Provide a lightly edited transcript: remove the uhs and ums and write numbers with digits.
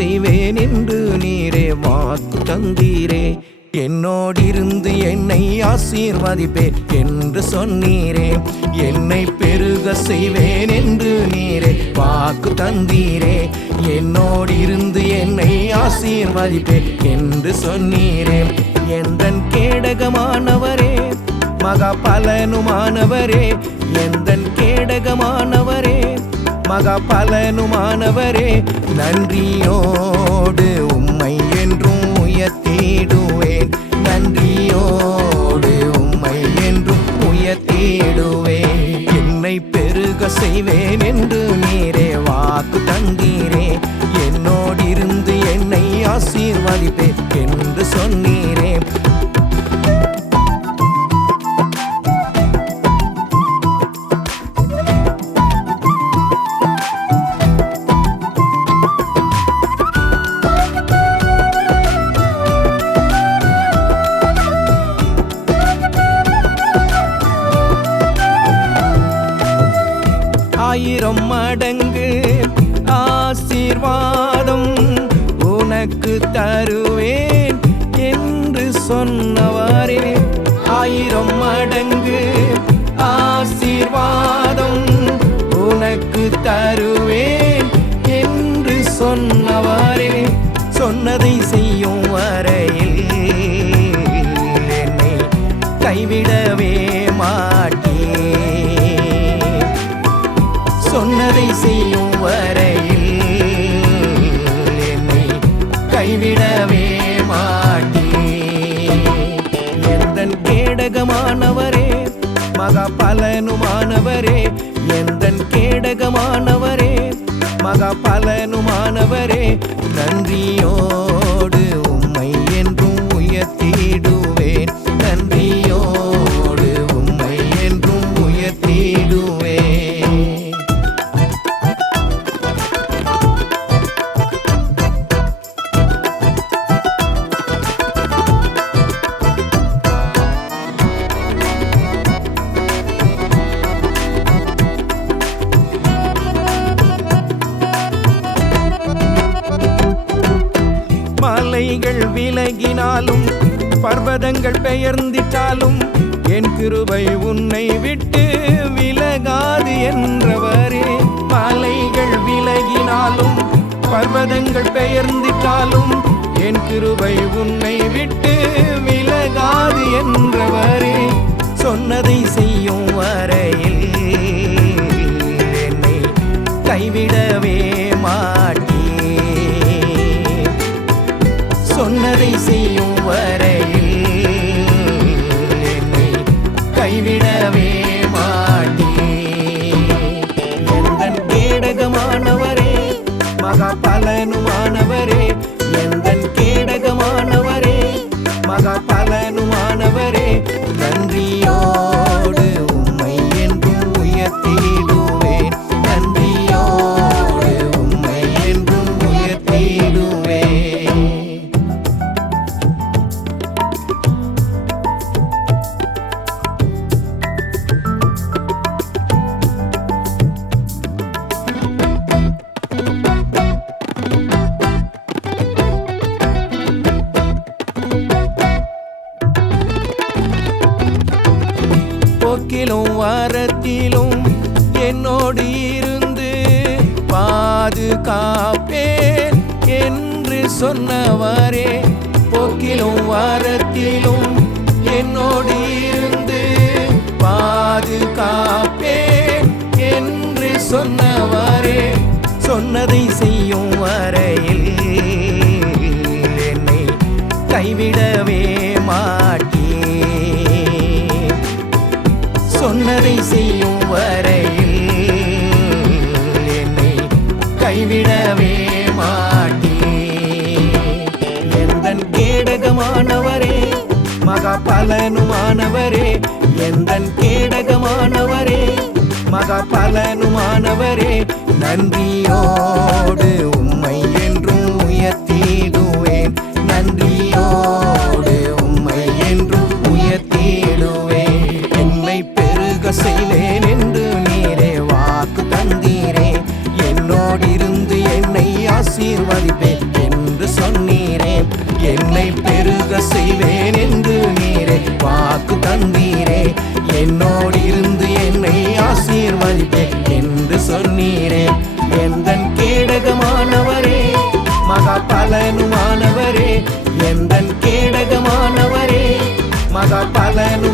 செய்வேன் என்று நீரே வாக்கு தந்தீரே. என்னோடிருந்து என்னை ஆசீர்வதிப்பேன் என்று சொன்னீரே. என்னை பெருக செய்வேன் என்று நீரே வாக்கு தந்தீரே. என்னோடிருந்து என்னை ஆசீர்வதிப்பேன் என்று சொன்னீரே. எந்தன் கேடகமானவரே மகா பலனுமானவரே, எந்தன் கேடகமானவரே மகா பலனுமானவரே, நன்றியோடு உம்மை என்றும் உயர்த்திடுவேன். நன்றியோடு உம்மை என்றும் உயர்த்திடுவேன். என்னை பெருக செய்வேன் என்று நீரே வாக்கு தந்தீரே. என்னோடிருந்து என்னை ஆசீர்வதிப்பேன் என்று சொன்னீரே. ஆயிரம் மடங்கு ஆசீர்வாதம் உனக்கு தருவேன் என்று சொன்னவரே. ஆயிரம் மடங்கு ஆசீர்வாதம் உனக்கு தருவேன் என்று சொன்னவரே. சொன்னதை செய்யும் வரையில் என்னை கைவிடவே மாட்டேன். சொன்னதை செய்யும் வரையில் என்னை கைவிடவே மாட்டேன். எந்தன் கேடகமானவரே மகா பலனுமானவரே, எந்தன் கேடகமானவரே மகா பலனுமானவரே, நன்றியோடு உம்மை என்றும் உயர்த்திடுவேன். நன்றியோடு உம்மை என்றும் உயர்த்திடுவேன். மலைகள் விலகினாலும் பர்வதங்கள் பெயர்ந்திட்டாலும் என் கிருபை உன்னை விட்டு விலகாது என்றவரே. மலைகள் விலகினாலும் பர்வதங்கள் பெயர்ந்திட்டாலும் என் கிருபை உன்னை விட்டு விலகாது என்றவரே. சொன்னதை செய்யும் வரையில் என்னை கைவிடவே மாட்டேன். சொன்னதை செய்யும் வரையில் என்னை கைவிடவே மாட்டேன். எந்தன் கேடகமானவரே மகா பலனுமானவரே, எந்தன் கேடகமானவரே மகா பலனுமானவரே, நன்றியோடு உம்மை என்றும் உயர்த்திடுவேன். நன்றியோடு உம்மை என்றும் உயர்த்திடுவேன். போக்கிலும் வாரத்திலும் என்னோடு இருந்து பாதுகாப்பேன் என்று சொன்னவரே. போக்கிலும் வாரத்திலும் என்னோடு இருந்து பாதுகாப்பேன் என்று சொன்னவரே. சொன்னதை செய்யும் வரையில் என்னை கைவிடவே மாட்டேன். சொன்னதை செய்யும் வரையில் என்னை கைவிடவே மாட்டேன். எந்தன் கேடகமானவரே மகா பலனுமானவரே, எந்தன் கேடகமானவரே மகா பலனுமானவரே, நன்றியோடு உம்மை என்றும் உயர்த்திடுவேன். நன்றியோடு உம்மை என்றும் உயர்த்திடுவேன். என்னை பெருக செய்வேன் என்று நீரே வாக்கு தந்தீரே. என்னோடிருந்து என்னை ஆசீர்வதிப்பேன் என்னை பெருக செய்வேன் என்று நீரே வாக்கு தந்தீரே. என்னோடு இருந்து என்னை ஆசீர்வதிப்பேன் என்று சொன்னீரே. எந்தன் கேடகமானவரே, மகா பலனுமானவரே, எந்தன் கேடகமானவரே, மகா பலனு